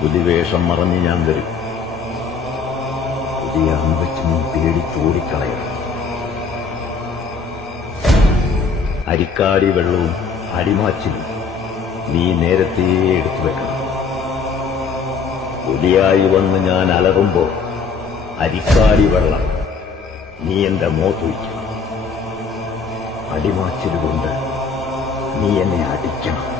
പുലിവേഷം മറഞ്ഞ് ഞാൻ വരും. പുതിയ അമ്പച്ച് നീ പേടിച്ചോടിക്കളയും. അരിക്കാടി വെള്ളവും അടിമാച്ചിലും നീ നേരത്തെ എടുത്തു വെക്കണം. പുലിയായി വന്ന് ഞാൻ അലറുമ്പോ അരിക്കാടി വെള്ളം നീ എന്റെ മോത്തൊഴിക്കണം. അടിമാച്ചിലുകൊണ്ട് നീ എന്നെ അടിക്കണം.